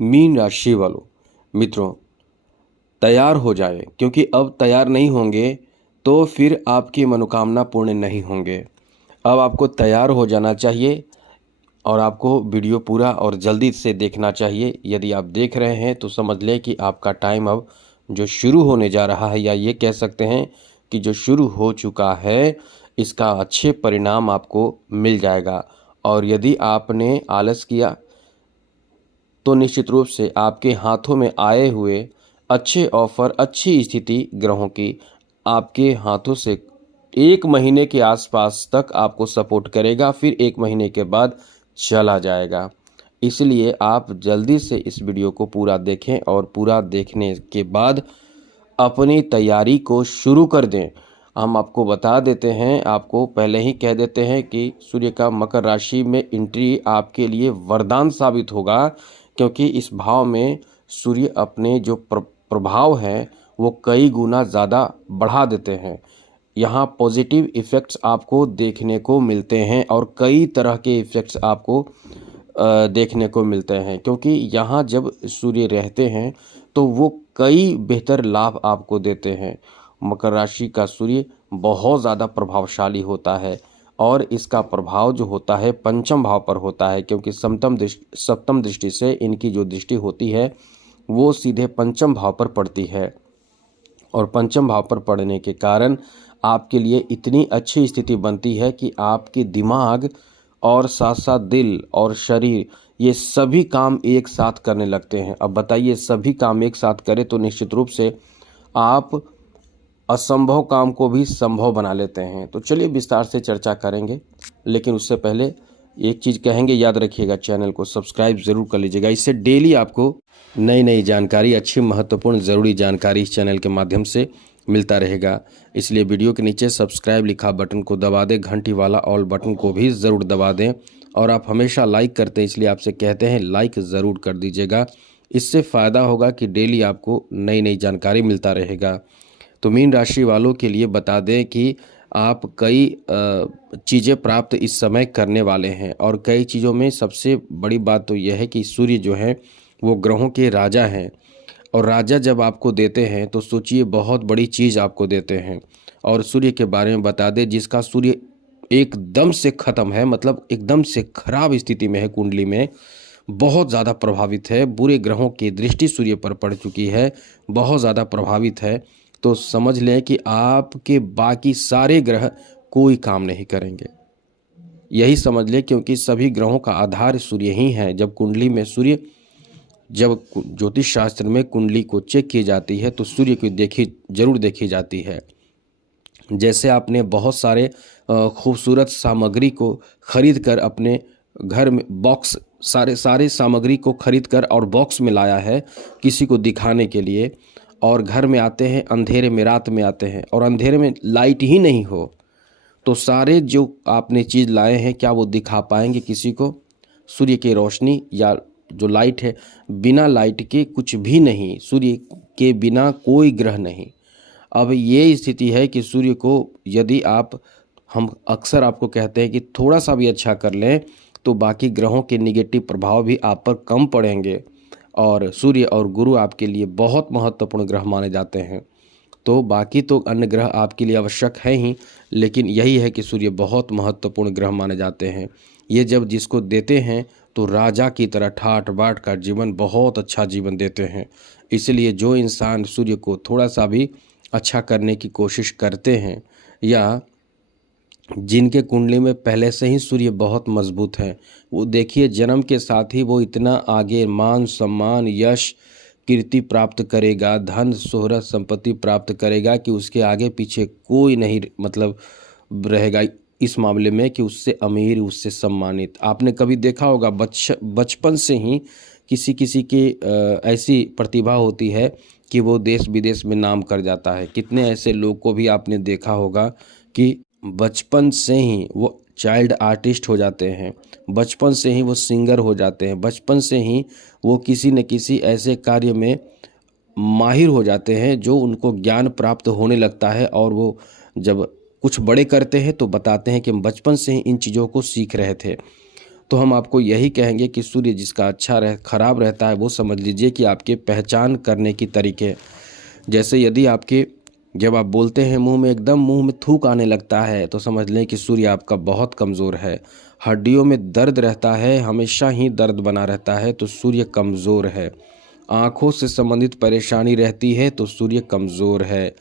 Mean राशि वालों, मित्रों, तैयार हो जाए, क्योंकि अब तैयार नहीं होंगे तो फिर आपकी मनोकामना पूर्ण नहीं होंगे। अब आपको तैयार हो जाना चाहिए और आपको वीडियो पूरा और जल्दी से देखना चाहिए। यदि आप देख रहे हैं तो समझ लें कि आपका टाइम अब जो शुरू होने जा रहा है, या ये कह सकते हैं कि जो शुरू हो चुका है, इसका अच्छे परिणाम आपको मिल जाएगा। और यदि आपने आलस किया तो निश्चित रूप से आपके हाथों में आए हुए अच्छे ऑफर, अच्छी स्थिति ग्रहों की आपके हाथों से 1 महीने के आसपास तक आपको सपोर्ट करेगा, फिर 1 महीने के बाद चला जाएगा। इसलिए आप जल्दी से इस वीडियो को पूरा देखें और पूरा देखने के बाद अपनी तैयारी को शुरू कर दें। हम आपको बता देते हैं, आपको पहले ही कह देते हैं कि सूर्य का मकर राशि में एंट्री आपके लिए वरदान साबित होगा, क्योंकि इस भाव में सूर्य अपने जो प्रभाव हैं वो कई गुना ज़्यादा बढ़ा देते हैं। यहाँ पॉजिटिव इफ़ेक्ट्स आपको देखने को मिलते हैं और कई तरह के इफ़ेक्ट्स आपको देखने को मिलते हैं, क्योंकि यहाँ जब सूर्य रहते हैं तो वो कई बेहतर लाभ आपको देते हैं। मकर राशि का सूर्य बहुत ज़्यादा प्रभावशाली होता है और इसका प्रभाव जो होता है पंचम भाव पर होता है, क्योंकि सप्तम दृष्टि से इनकी जो दृष्टि होती है वो सीधे पंचम भाव पर पड़ती है। और पंचम भाव पर पड़ने के कारण आपके लिए इतनी अच्छी स्थिति बनती है कि आपके दिमाग और साथ साथ दिल और शरीर, ये सभी काम एक साथ करने लगते हैं। अब बताइए, सभी काम एक साथ करें तो निश्चित रूप से आप असंभव काम को भी संभव बना लेते हैं। तो चलिए विस्तार से चर्चा करेंगे, लेकिन उससे पहले एक चीज़ कहेंगे, याद रखिएगा, चैनल को सब्सक्राइब ज़रूर कर लीजिएगा। इससे डेली आपको नई नई जानकारी, अच्छी महत्वपूर्ण ज़रूरी जानकारी इस चैनल के माध्यम से मिलता रहेगा। इसलिए वीडियो के नीचे सब्सक्राइब लिखा बटन को दबा दें, घंटी वाला ऑल बटन को भी ज़रूर दबा दें। और आप हमेशा लाइक करते हैं, इसलिए आपसे कहते हैं लाइक ज़रूर कर दीजिएगा। इससे फ़ायदा होगा कि डेली आपको नई नई जानकारी मिलता रहेगा। तो मीन राशि वालों के लिए बता दें कि आप कई चीज़ें प्राप्त इस समय करने वाले हैं, और कई चीज़ों में सबसे बड़ी बात तो यह है कि सूर्य जो है वो ग्रहों के राजा हैं, और राजा जब आपको देते हैं तो सोचिए बहुत बड़ी चीज़ आपको देते हैं। और सूर्य के बारे में बता दें, जिसका सूर्य एकदम से ख़त्म है, मतलब एकदम से खराब स्थिति में है, कुंडली में बहुत ज़्यादा प्रभावित है, बुरे ग्रहों की दृष्टि सूर्य पर पड़ चुकी है, बहुत ज़्यादा प्रभावित है। तो समझ लें कि आपके बाकी सारे ग्रह कोई काम नहीं करेंगे, यही समझ लें, क्योंकि सभी ग्रहों का आधार सूर्य ही है। जब कुंडली में सूर्य, जब ज्योतिष शास्त्र में कुंडली को चेक की जाती है तो सूर्य को जरूर देखी जाती है। जैसे आपने बहुत सारे खूबसूरत सामग्री को खरीद कर अपने घर में बॉक्स, सारे सामग्री को खरीद कर और बॉक्स में लाया है किसी को दिखाने के लिए, और घर में आते हैं अंधेरे में, रात में आते हैं और अंधेरे में लाइट ही नहीं हो, तो सारे जो आपने चीज़ लाए हैं क्या वो दिखा पाएंगे किसी को? सूर्य की रोशनी या जो लाइट है, बिना लाइट के कुछ भी नहीं, सूर्य के बिना कोई ग्रह नहीं। अब ये स्थिति है कि सूर्य को यदि हम अक्सर आपको कहते हैं कि थोड़ा सा भी अच्छा कर लें तो बाकी ग्रहों के निगेटिव प्रभाव भी आप पर कम पड़ेंगे, और सूर्य और गुरु आपके लिए बहुत महत्वपूर्ण ग्रह माने जाते हैं। तो बाकी तो अन्य ग्रह आपके लिए आवश्यक है ही, लेकिन यही है कि सूर्य बहुत महत्वपूर्ण ग्रह माने जाते हैं। ये जब जिसको देते हैं तो राजा की तरह ठाट बाट का जीवन, बहुत अच्छा जीवन देते हैं। इसलिए जो इंसान सूर्य को थोड़ा सा भी अच्छा करने की कोशिश करते हैं, या जिनके कुंडली में पहले से ही सूर्य बहुत मजबूत है, वो देखिए जन्म के साथ ही वो इतना आगे मान सम्मान, यश, कीर्ति प्राप्त करेगा, धन शोहरत संपत्ति प्राप्त करेगा कि उसके आगे पीछे कोई नहीं मतलब रहेगा इस मामले में कि उससे अमीर, उससे सम्मानित। आपने कभी देखा होगा बचपन से ही किसी किसी की ऐसी प्रतिभा होती है कि वो देश विदेश में नाम कर जाता है। कितने ऐसे लोग को भी आपने देखा होगा कि बचपन से ही वो चाइल्ड आर्टिस्ट हो जाते हैं, बचपन से ही वो सिंगर हो जाते हैं, बचपन से ही वो किसी न किसी ऐसे कार्य में माहिर हो जाते हैं जो उनको ज्ञान प्राप्त होने लगता है। और वो जब कुछ बड़े करते हैं तो बताते हैं कि हम बचपन से ही इन चीज़ों को सीख रहे थे। तो हम आपको यही कहेंगे कि सूर्य जिसका खराब रहता है वो समझ लीजिए कि आपके पहचान करने की तरीके, जैसे यदि आपके जब आप बोलते हैं मुंह में थूक आने लगता है तो समझ लें कि सूर्य आपका बहुत कमज़ोर है। हड्डियों में दर्द रहता है, हमेशा ही दर्द बना रहता है तो सूर्य कमज़ोर है। आँखों से संबंधित परेशानी रहती है तो सूर्य कमज़ोर है।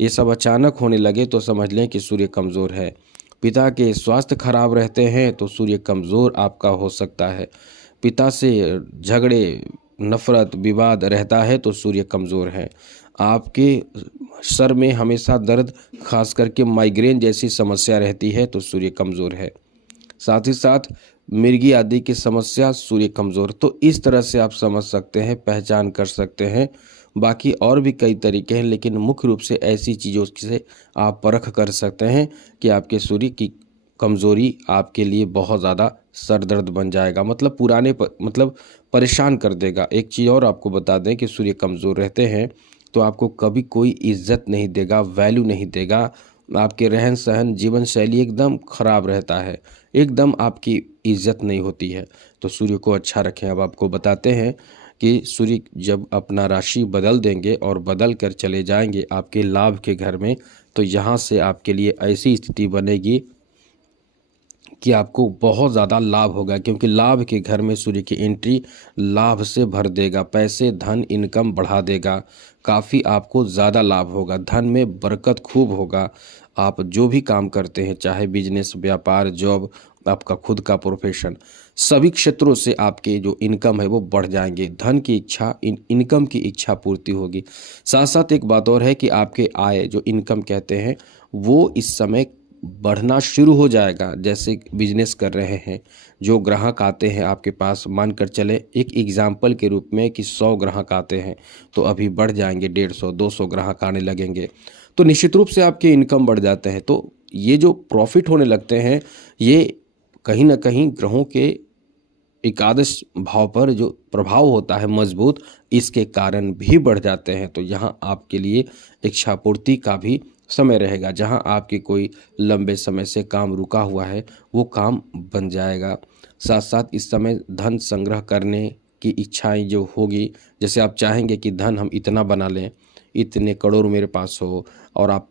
ये सब अचानक होने लगे तो समझ लें कि सूर्य कमज़ोर है। पिता के स्वास्थ्य खराब रहते हैं तो सूर्य कमज़ोर आपका हो सकता है। पिता से झगड़े, नफरत, विवाद रहता है तो सूर्य कमज़ोर है। आपके सर में हमेशा दर्द, खास करके माइग्रेन जैसी समस्या रहती है तो सूर्य कमज़ोर है। साथ ही साथ मिर्गी आदि की समस्या, सूर्य कमज़ोर। तो इस तरह से आप समझ सकते हैं, पहचान कर सकते हैं। बाकी और भी कई तरीके हैं, लेकिन मुख्य रूप से ऐसी चीज़ों से आप परख कर सकते हैं कि आपके सूर्य की कमज़ोरी आपके लिए बहुत ज़्यादा सर दर्द बन जाएगा, मतलब परेशान कर देगा। एक चीज़ और आपको बता दें कि सूर्य कमज़ोर रहते हैं तो आपको कभी कोई इज्जत नहीं देगा, वैल्यू नहीं देगा। आपके रहन सहन, जीवन शैली एकदम ख़राब रहता है, एकदम आपकी इज्जत नहीं होती है। तो सूर्य को अच्छा रखें। अब आपको बताते हैं कि सूर्य जब अपना राशि बदल देंगे और बदल कर चले जाएंगे आपके लाभ के घर में, तो यहाँ से आपके लिए ऐसी स्थिति बनेगी कि आपको बहुत ज़्यादा लाभ होगा, क्योंकि लाभ के घर में सूर्य की एंट्री लाभ से भर देगा, पैसे, धन, इनकम बढ़ा देगा। काफ़ी आपको ज़्यादा लाभ होगा, धन में बरकत खूब होगा। आप जो भी काम करते हैं, चाहे बिजनेस, व्यापार, जॉब, आपका खुद का प्रोफेशन, सभी क्षेत्रों से आपके जो इनकम है वो बढ़ जाएंगे। धन की इच्छा, इनकम की इच्छा पूर्ति होगी। साथ साथ एक बात और है कि आपके आय, जो इनकम कहते हैं, वो इस समय बढ़ना शुरू हो जाएगा। जैसे बिजनेस कर रहे हैं, जो ग्राहक आते हैं आपके पास, मानकर चले एक एग्जाम्पल के रूप में कि 100 ग्राहक आते हैं तो अभी बढ़ जाएंगे 150, 200 ग्राहक आने लगेंगे, तो निश्चित रूप से आपके इनकम बढ़ जाते हैं। तो ये जो प्रॉफिट होने लगते हैं, ये कहीं ना कहीं ग्रहों के एकादश भाव पर जो प्रभाव होता है मजबूत, इसके कारण भी बढ़ जाते हैं। तो यहाँ आपके लिए इच्छा पूर्ति का भी समय रहेगा। जहाँ आपके कोई लंबे समय से काम रुका हुआ है वो काम बन जाएगा। साथ साथ इस समय धन संग्रह करने की इच्छाएं जो होगी, जैसे आप चाहेंगे कि धन हम इतना बना लें, इतने करोड़ मेरे पास हो, और आप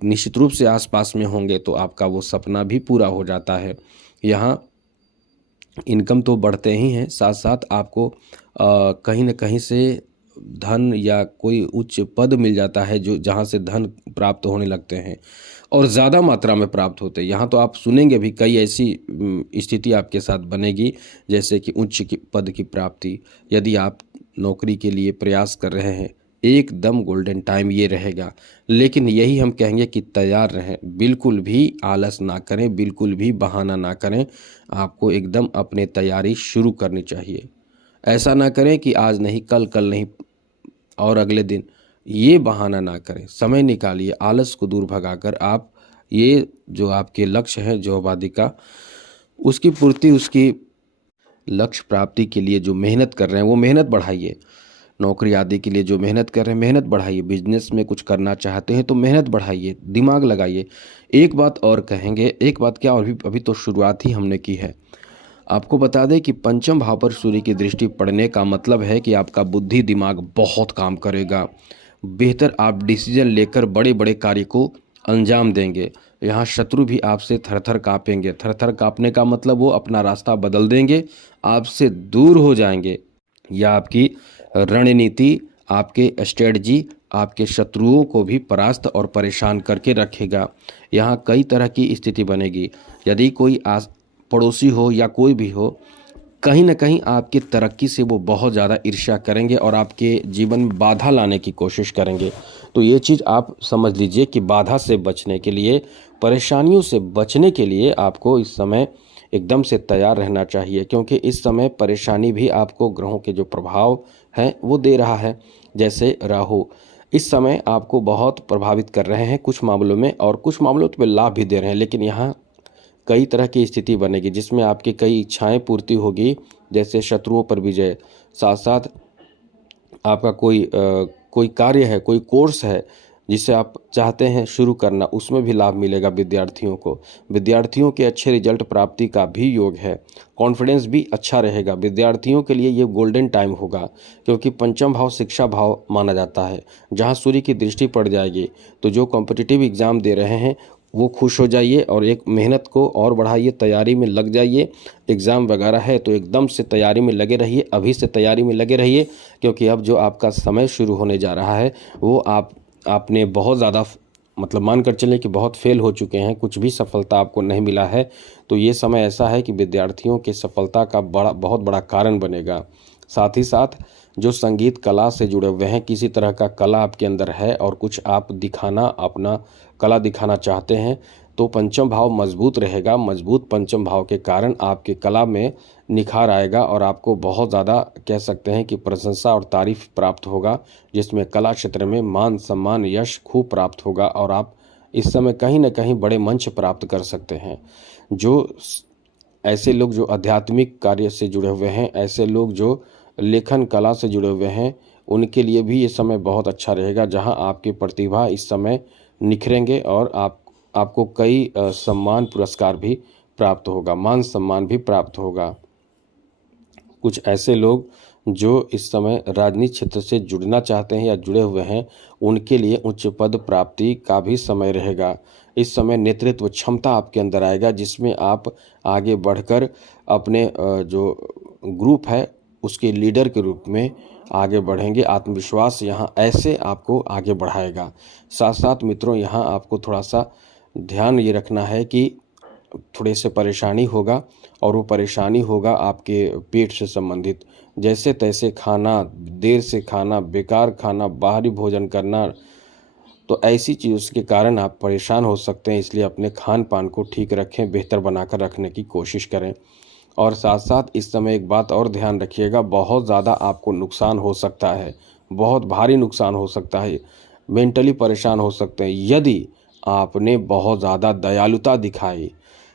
निश्चित रूप से आसपास में होंगे तो आपका वो सपना भी पूरा हो जाता है। यहाँ इनकम तो बढ़ते ही हैं, साथ साथ आपको कहीं न कहीं से धन या कोई उच्च पद मिल जाता है, जो जहाँ से धन प्राप्त होने लगते हैं और ज़्यादा मात्रा में प्राप्त होते हैं। यहाँ तो आप सुनेंगे भी, कई ऐसी स्थिति आपके साथ बनेगी, जैसे कि पद की प्राप्ति। यदि आप नौकरी के लिए प्रयास कर रहे हैं, एकदम गोल्डन टाइम ये रहेगा। लेकिन यही हम कहेंगे कि तैयार रहें, बिल्कुल भी आलस ना करें, बिल्कुल भी बहाना ना करें। आपको एकदम अपने तैयारी शुरू करनी चाहिए। ऐसा ना करें कि आज नहीं, कल नहीं और अगले दिन, ये बहाना ना करें। समय निकालिए, आलस को दूर भगाकर आप ये जो आपके लक्ष्य है जॉब आदि का, उसकी पूर्ति, उसकी लक्ष्य प्राप्ति के लिए जो मेहनत कर रहे हैं वो मेहनत बढ़ाइए। नौकरी आदि के लिए जो मेहनत कर रहे हैं मेहनत बढ़ाइए। बिजनेस में कुछ करना चाहते हैं तो मेहनत बढ़ाइए, दिमाग लगाइए। एक बात और कहेंगे, एक बात क्या, और अभी तो शुरुआत ही हमने की है। आपको बता दें कि पंचम भाव पर सूर्य की दृष्टि पड़ने का मतलब है कि आपका बुद्धि दिमाग बहुत काम करेगा। बेहतर आप डिसीजन लेकर बड़े बड़े कार्य को अंजाम देंगे। यहाँ शत्रु भी आपसे थरथर काँपेंगे। थरथर काँपने का मतलब वो अपना रास्ता बदल देंगे, आपसे दूर हो जाएंगे। या आपकी रणनीति, आपके स्ट्रेटजी आपके शत्रुओं को भी परास्त और परेशान करके रखेगा। यहाँ कई तरह की स्थिति बनेगी। यदि कोई पड़ोसी हो या कोई भी हो, कहीं ना कहीं आपकी तरक्की से वो बहुत ज़्यादा ईर्ष्या करेंगे और आपके जीवन में बाधा लाने की कोशिश करेंगे। तो ये चीज़ आप समझ लीजिए कि बाधा से बचने के लिए, परेशानियों से बचने के लिए आपको इस समय एकदम से तैयार रहना चाहिए, क्योंकि इस समय परेशानी भी आपको ग्रहों के जो प्रभाव हैं वो दे रहा है। जैसे राहु इस समय आपको बहुत प्रभावित कर रहे हैं कुछ मामलों में, और कुछ मामलों में लाभ भी दे रहे हैं। लेकिन यहाँ कई तरह की स्थिति बनेगी जिसमें आपकी कई इच्छाएं पूर्ति होगी, जैसे शत्रुओं पर विजय। साथ साथ आपका कोई कार्य है, कोई कोर्स है जिसे आप चाहते हैं शुरू करना, उसमें भी लाभ मिलेगा विद्यार्थियों को। विद्यार्थियों के अच्छे रिजल्ट प्राप्ति का भी योग है। कॉन्फिडेंस भी अच्छा रहेगा। विद्यार्थियों के लिए ये गोल्डन टाइम होगा, क्योंकि पंचम भाव शिक्षा भाव माना जाता है। जहाँ सूर्य की दृष्टि पड़ जाएगी तो जो कॉम्पिटिटिव एग्ज़ाम दे रहे हैं वो खुश हो जाइए और एक मेहनत को और बढ़ाइए, तैयारी में लग जाइए। एग्ज़ाम वगैरह है तो एकदम से तैयारी में लगे रहिए, अभी से तैयारी में लगे रहिए, क्योंकि अब जो आपका समय शुरू होने जा रहा है वो आपने बहुत ज़्यादा मतलब मान कर चलें कि बहुत फेल हो चुके हैं, कुछ भी सफलता आपको नहीं मिला है। तो ये समय ऐसा है कि विद्यार्थियों के सफलता का बहुत बड़ा कारण बनेगा। साथ ही साथ जो संगीत कला से जुड़े हुए हैं, किसी तरह का कला आपके अंदर है और कुछ आप अपना कला दिखाना चाहते हैं, तो पंचम भाव मजबूत रहेगा। मजबूत पंचम भाव के कारण आपके कला में निखार आएगा और आपको बहुत ज़्यादा कह सकते हैं कि प्रशंसा और तारीफ प्राप्त होगा, जिसमें कला क्षेत्र में मान सम्मान यश खूब प्राप्त होगा और आप इस समय कहीं ना कहीं बड़े मंच प्राप्त कर सकते हैं। जो ऐसे लोग जो आध्यात्मिक कार्य से जुड़े हुए हैं, ऐसे लोग जो लेखन कला से जुड़े हुए हैं, उनके लिए भी ये समय बहुत अच्छा रहेगा, जहां आपकी प्रतिभा इस समय निखरेंगे और आपको कई सम्मान पुरस्कार भी प्राप्त होगा, मान सम्मान भी प्राप्त होगा। कुछ ऐसे लोग जो इस समय राजनीति क्षेत्र से जुड़ना चाहते हैं या जुड़े हुए हैं, उनके लिए उच्च पद प्राप्ति का भी समय रहेगा। इस समय नेतृत्व क्षमता आपके अंदर आएगा, जिसमें आप आगे बढ़कर अपने जो ग्रुप है उसके लीडर के रूप में आगे बढ़ेंगे। आत्मविश्वास यहाँ ऐसे आपको आगे बढ़ाएगा। साथ साथ मित्रों, यहाँ आपको थोड़ा सा ध्यान ये रखना है कि थोड़े से परेशानी होगा, और वो परेशानी होगा आपके पेट से संबंधित। जैसे तैसे खाना, देर से खाना, बेकार खाना, बाहरी भोजन करना, तो ऐसी चीज़ के कारण आप परेशान हो सकते हैं। इसलिए अपने खान पान को ठीक रखें, बेहतर बनाकर रखने की कोशिश करें। और साथ साथ इस समय एक बात और ध्यान रखिएगा, बहुत ज़्यादा आपको नुकसान हो सकता है, बहुत भारी नुकसान हो सकता है, मेंटली परेशान हो सकते हैं यदि आपने बहुत ज़्यादा दयालुता दिखाई,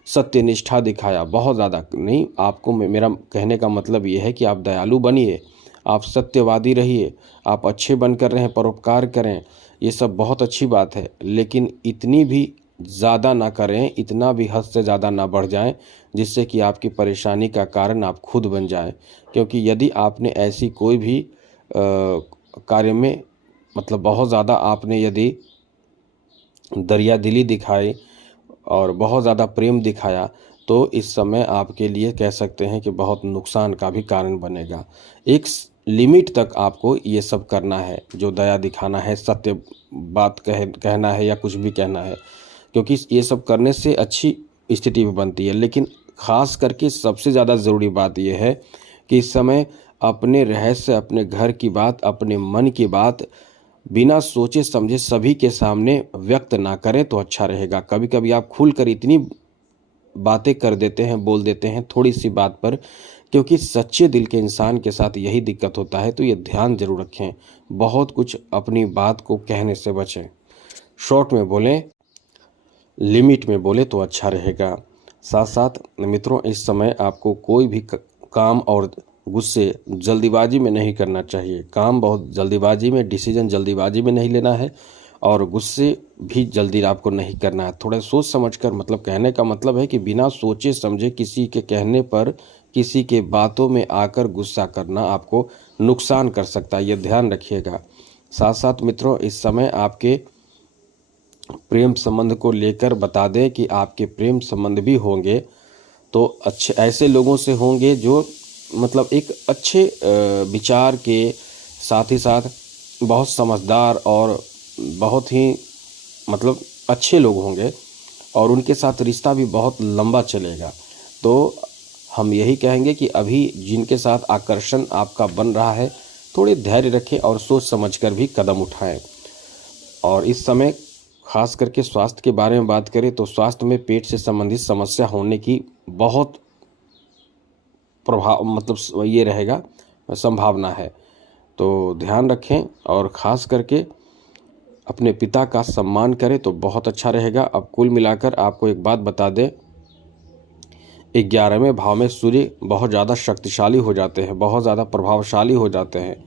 सत्यनिष्ठा दिखाया। बहुत ज़्यादा नहीं, आपको मेरा कहने का मतलब ये है कि आप दयालु बनिए, आप सत्यवादी रहिए, आप अच्छे बनकर रहें, परोपकार करें, ये सब बहुत अच्छी बात है, लेकिन इतनी भी ज़्यादा ना करें, इतना भी हद से ज़्यादा ना बढ़ जाएं, जिससे कि आपकी परेशानी का कारण आप खुद बन जाएं। क्योंकि यदि आपने ऐसी कोई भी कार्य में मतलब बहुत ज़्यादा आपने यदि दरियादिली दिखाई और बहुत ज़्यादा प्रेम दिखाया, तो इस समय आपके लिए कह सकते हैं कि बहुत नुकसान का भी कारण बनेगा। एक लिमिट तक आपको ये सब करना है, जो दया दिखाना है, सत्य बात कहना है या कुछ भी कहना है, क्योंकि ये सब करने से अच्छी स्थिति भी बनती है। लेकिन ख़ास करके सबसे ज़्यादा ज़रूरी बात यह है कि इस समय अपने रहस्य, अपने घर की बात, अपने मन की बात बिना सोचे समझे सभी के सामने व्यक्त ना करें तो अच्छा रहेगा। कभी कभी आप खुलकर इतनी बातें कर देते हैं, बोल देते हैं थोड़ी सी बात पर, क्योंकि सच्चे दिल के इंसान के साथ यही दिक्कत होता है। तो ये ध्यान जरूर रखें, बहुत कुछ अपनी बात को कहने से बचें, शॉर्ट में बोलें, लिमिट में बोले तो अच्छा रहेगा। साथ साथ मित्रों, इस समय आपको कोई भी काम और गुस्से जल्दीबाजी में नहीं करना चाहिए। काम बहुत जल्दीबाजी में, डिसीजन जल्दीबाजी में नहीं लेना है, और गुस्से भी जल्दी आपको नहीं करना है। थोड़ा सोच समझकर, मतलब कहने का मतलब है कि बिना सोचे समझे किसी के कहने पर, किसी के बातों में आकर गुस्सा करना आपको नुकसान कर सकता है, ये ध्यान रखिएगा। साथ साथ मित्रों, इस समय आपके प्रेम संबंध को लेकर बता दें कि आपके प्रेम संबंध भी होंगे तो अच्छे ऐसे लोगों से होंगे जो मतलब एक अच्छे विचार के साथ ही साथ बहुत समझदार और बहुत ही मतलब अच्छे लोग होंगे, और उनके साथ रिश्ता भी बहुत लंबा चलेगा। तो हम यही कहेंगे कि अभी जिनके साथ आकर्षण आपका बन रहा है, थोड़े धैर्य रखें और सोच समझकर भी कदम उठाएं। और इस समय खास करके स्वास्थ्य के बारे में बात करें तो स्वास्थ्य में पेट से संबंधित समस्या होने की बहुत प्रभाव मतलब ये रहेगा, संभावना है। तो ध्यान रखें और ख़ास करके अपने पिता का सम्मान करें तो बहुत अच्छा रहेगा। अब कुल मिलाकर आपको एक बात बता दें, 11वें भाव में सूर्य बहुत ज़्यादा शक्तिशाली हो जाते हैं, बहुत ज़्यादा प्रभावशाली हो जाते हैं,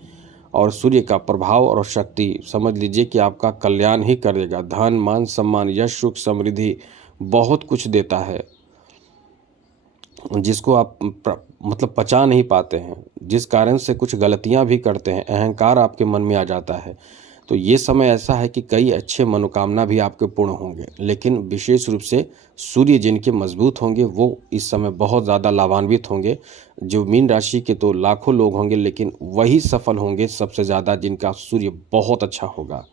और सूर्य का प्रभाव और शक्ति समझ लीजिए कि आपका कल्याण ही करेगा। धन, मान, सम्मान, यश, सुख, समृद्धि बहुत कुछ देता है, जिसको आप मतलब पचा नहीं पाते हैं, जिस कारण से कुछ गलतियां भी करते हैं, अहंकार आपके मन में आ जाता है। तो ये समय ऐसा है कि कई अच्छे मनोकामना भी आपके पूर्ण होंगे, लेकिन विशेष रूप से सूर्य जिनके मजबूत होंगे वो इस समय बहुत ज़्यादा लाभान्वित होंगे। जो मीन राशि के तो लाखों लोग होंगे, लेकिन वही सफल होंगे सबसे ज़्यादा जिनका सूर्य बहुत अच्छा होगा।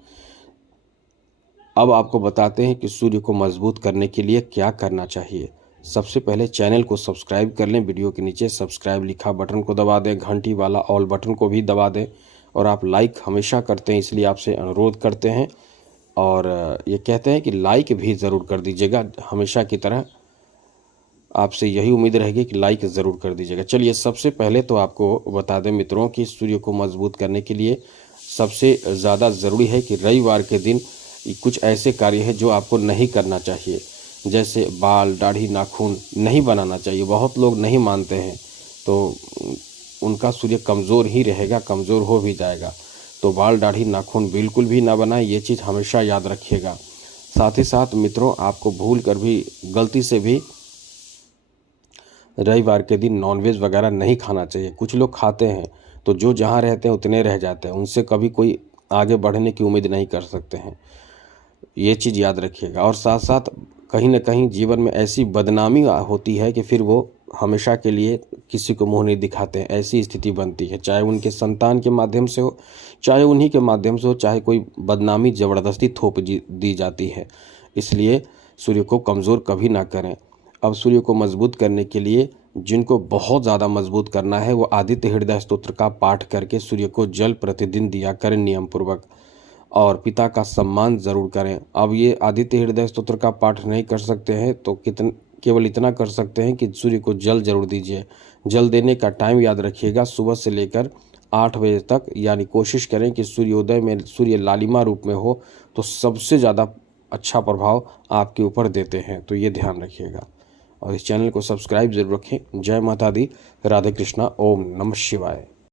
अब आपको बताते हैं कि सूर्य को मजबूत करने के लिए क्या करना चाहिए। सबसे पहले चैनल को सब्सक्राइब कर लें। वीडियो के नीचे सब्सक्राइब लिखा बटन को दबा दें, घंटी वाला ऑल बटन को भी दबा दें। और आप लाइक हमेशा करते हैं, इसलिए आपसे अनुरोध करते हैं। और ये कहते हैं कि लाइक भी ज़रूर कर दीजिएगा, हमेशा की तरह आपसे यही उम्मीद रहेगी कि लाइक ज़रूर कर दीजिएगा। चलिए, सबसे पहले तो आपको बता दें मित्रों कि सूर्य को मजबूत करने के लिए सबसे ज़्यादा ज़रूरी है कि रविवार के दिन कुछ ऐसे कार्य हैं जो आपको नहीं करना चाहिए। जैसे बाल, दाढ़ी, नाखून नहीं बनाना चाहिए। बहुत लोग नहीं मानते हैं, तो उनका सूर्य कमज़ोर ही रहेगा, कमज़ोर हो भी जाएगा। तो बाल, दाढ़ी, नाखून बिल्कुल भी ना बनाएं, ये चीज़ हमेशा याद रखिएगा। साथ ही साथ मित्रों, आपको भूल कर भी, गलती से भी रविवार के दिन नॉनवेज वगैरह नहीं खाना चाहिए। कुछ लोग खाते हैं, तो जो जहाँ रहते हैं उतने रह जाते हैं, उनसे कभी कोई आगे बढ़ने की उम्मीद नहीं कर सकते हैं। ये चीज़ याद रखिएगा। और साथ साथ कहीं ना कहीं जीवन में ऐसी बदनामी होती है कि फिर वो हमेशा के लिए किसी को मुंह नहीं दिखाते हैं, ऐसी स्थिति बनती है। चाहे उनके संतान के माध्यम से हो, चाहे उन्हीं के माध्यम से हो, चाहे कोई बदनामी ज़बरदस्ती थोप दी जाती है। इसलिए सूर्य को कमज़ोर कभी ना करें। अब सूर्य को मजबूत करने के लिए जिनको बहुत ज़्यादा मजबूत करना है, वो आदित्य हृदय स्तोत्र का पाठ करके सूर्य को जल प्रतिदिन दिया करें नियम पूर्वक। और पिता का सम्मान ज़रूर करें। अब ये आदित्य हृदय स्तोत्र का पाठ नहीं कर सकते हैं तो केवल इतना कर सकते हैं कि सूर्य को जल जरूर दीजिए। जल देने का टाइम याद रखिएगा, सुबह से लेकर 8 बजे तक। यानी कोशिश करें कि सूर्योदय में सूर्य लालिमा रूप में हो, तो सबसे ज़्यादा अच्छा प्रभाव आपके ऊपर देते हैं। तो ये ध्यान रखिएगा और इस चैनल को सब्सक्राइब जरूर रखें। जय माता दी, राधे कृष्णा, ओम नमः शिवाय।